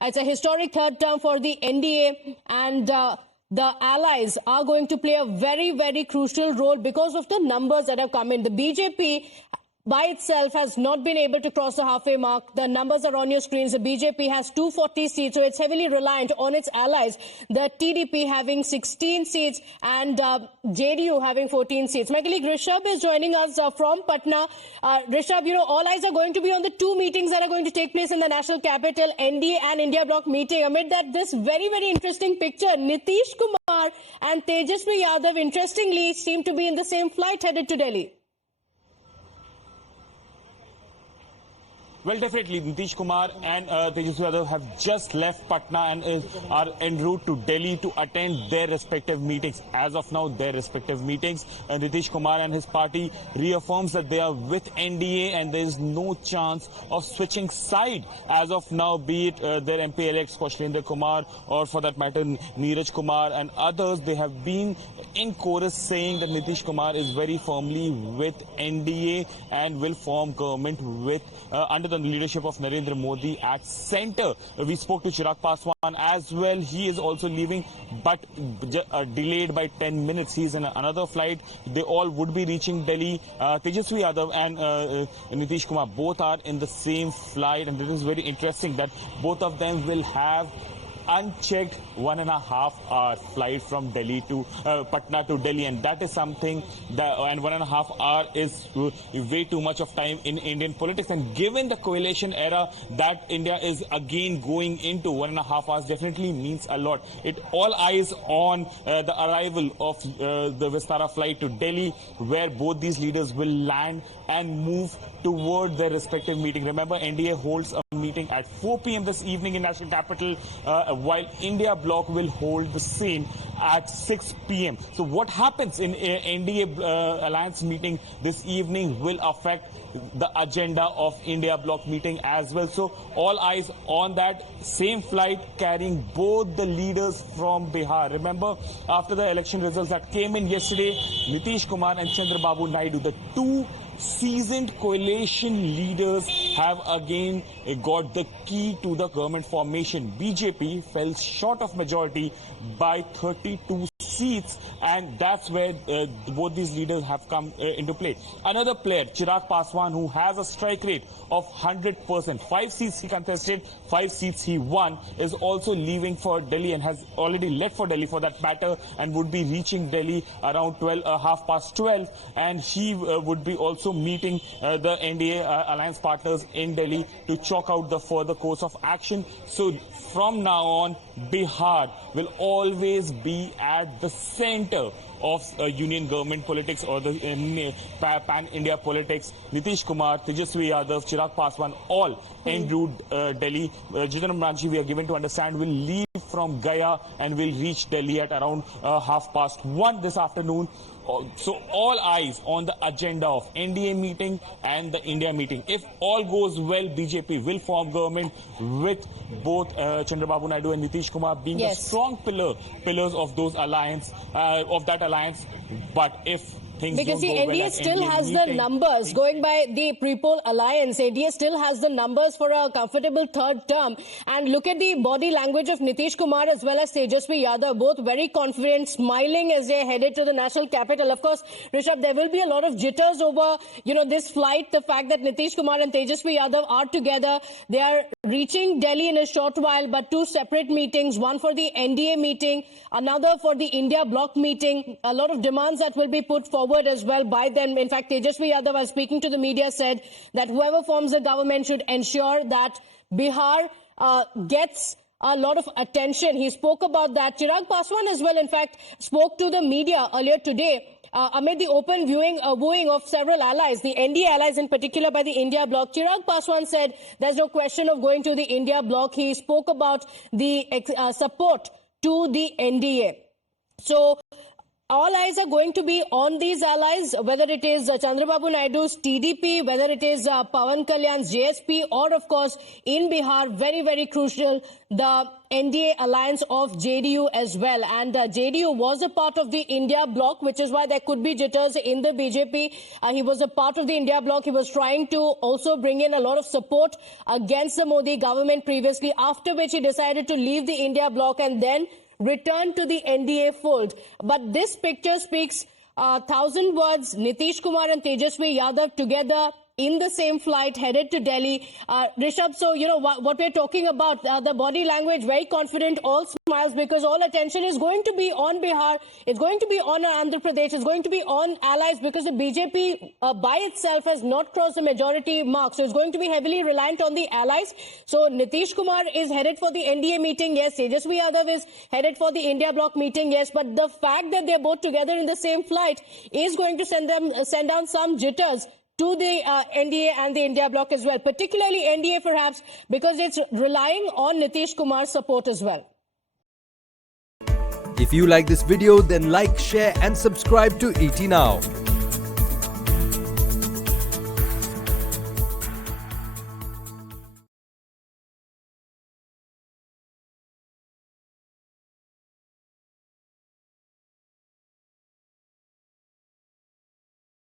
It's a historic third term for the NDA, and the allies are going to play a very, very crucial role because of the numbers that have come in. The BJP by itself has not been able to cross the halfway mark. The numbers are on your screens. The BJP has 240 seats, so it's heavily reliant on its allies. The TDP having 16 seats and JDU having 14 seats. My colleague Rishabh is joining us from Patna. Rishabh, all eyes are going to be on the two meetings that are going to take place in the national capital, NDA and India Bloc meeting. Amid that, this very, very interesting picture, Nitish Kumar and Tejaswi Yadav, interestingly, seem to be in the same flight headed to Delhi. Well, definitely, Nitish Kumar and Tejaswi Yadav have just left Patna and are en route to Delhi to attend their respective meetings. As of now, their respective meetings, Nitish Kumar and his party reaffirms that they are with NDA and there is no chance of switching side as of now, be it their MP-elect Kaushalendra Kumar or for that matter Neeraj Kumar and others. They have been in chorus saying that Nitish Kumar is very firmly with NDA and will form government with under the leadership of Narendra Modi at center. We spoke to Chirag Paswan as well. He is also leaving, but delayed by 10 minutes. He is in another flight. They all would be reaching Delhi. Tejaswi Yadav and Nitish Kumar both are in the same flight, and it is very interesting that both of them will have unchecked 1.5 hour flight from Delhi to Patna to Delhi, and that is something that, and 1.5 hour is way too much of time in Indian politics. And given the coalition era that India is again going into, 1.5 hours definitely means a lot. It all eyes on the arrival of the Vistara flight to Delhi, where both these leaders will land and move toward their respective meeting. Remember, NDA holds a meeting at 4 p.m. this evening in National Capital, while India Bloc will hold the same at 6 p.m. So what happens in NDA alliance meeting this evening will affect the agenda of India Bloc meeting as well. So all eyes on that same flight carrying both the leaders from Bihar. Remember, after the election results that came in yesterday, Nitish Kumar and Chandrababu Naidu, the two seasoned coalition leaders, have again got the key to the government formation. BJP fell short of majority by 32 seats, and that's where both these leaders have come into play. Another player, Chirag Paswan, who has a strike rate of 100%. 5 seats he contested, 5 seats he won, is also leaving for Delhi and has already left for Delhi for that matter, and would be reaching Delhi around 12:30, and he would be also meeting the NDA alliance partners in Delhi to chalk out the further course of action. So from now on, Bihar will always be at the center of union government politics or the pan-India politics. Nitish Kumar, Tejaswi Yadav, Chirag Paswan, all en route Delhi. Jitendra Ranji, we are given to understand, will leave from Gaya and will reach Delhi at around 1:30 this afternoon. So all eyes on the agenda of NDA meeting and the India meeting. If all goes well, BJP will form government with both Chandrababu Naidu and Nitish Kumar being the strong pillars of those alliance, of that alliance. But if because the NDA still has the numbers, going by the pre-poll alliance, NDA still has the numbers for a comfortable third term. And look at the body language of Nitish Kumar as well as Tejaswi Yadav, both very confident, smiling as they headed to the national capital. Of course, Rishabh, there will be a lot of jitters over, this flight, the fact that Nitish Kumar and Tejaswi Yadav are together. They are reaching Delhi in a short while, but two separate meetings, one for the NDA meeting, another for the India Bloc meeting. A lot of demands that will be put forward as well by them. In fact, Tejaswi Yadav, while speaking to the media, said that whoever forms the government should ensure that Bihar gets a lot of attention. He spoke about that. Chirag Paswan as well, in fact, spoke to the media earlier today amid the open wooing of several allies, the NDA allies in particular by the India Bloc. Chirag Paswan said there's no question of going to the India Bloc. He spoke about the support to the NDA. So all eyes are going to be on these allies, whether it is Chandrababu Naidu's TDP, whether it is Pawan Kalyan's JSP, or of course in Bihar, very, very crucial, the NDA alliance of JDU as well. And JDU was a part of the India bloc, which is why there could be jitters in the BJP. He was a part of the India bloc. He was trying to also bring in a lot of support against the Modi government previously, after which he decided to leave the India bloc and then return to the NDA fold. But this picture speaks 1,000 words. Nitish Kumar and Tejaswi Yadav together in the same flight headed to Delhi. Rishabh, so, you know, what we're talking about, the body language, very confident, all smiles, because all attention is going to be on Bihar. It's going to be on Andhra Pradesh. It's going to be on allies, because the BJP by itself has not crossed the majority mark. So it's going to be heavily reliant on the allies. So Nitish Kumar is headed for the NDA meeting, yes. Tejaswi Yadav is headed for the India bloc meeting, yes. But the fact that they're both together in the same flight is going to send down some jitters to the NDA and the India bloc as well, particularly NDA perhaps, because it's relying on Nitish Kumar's support as well. If you like this video, then like, share and subscribe to ET Now.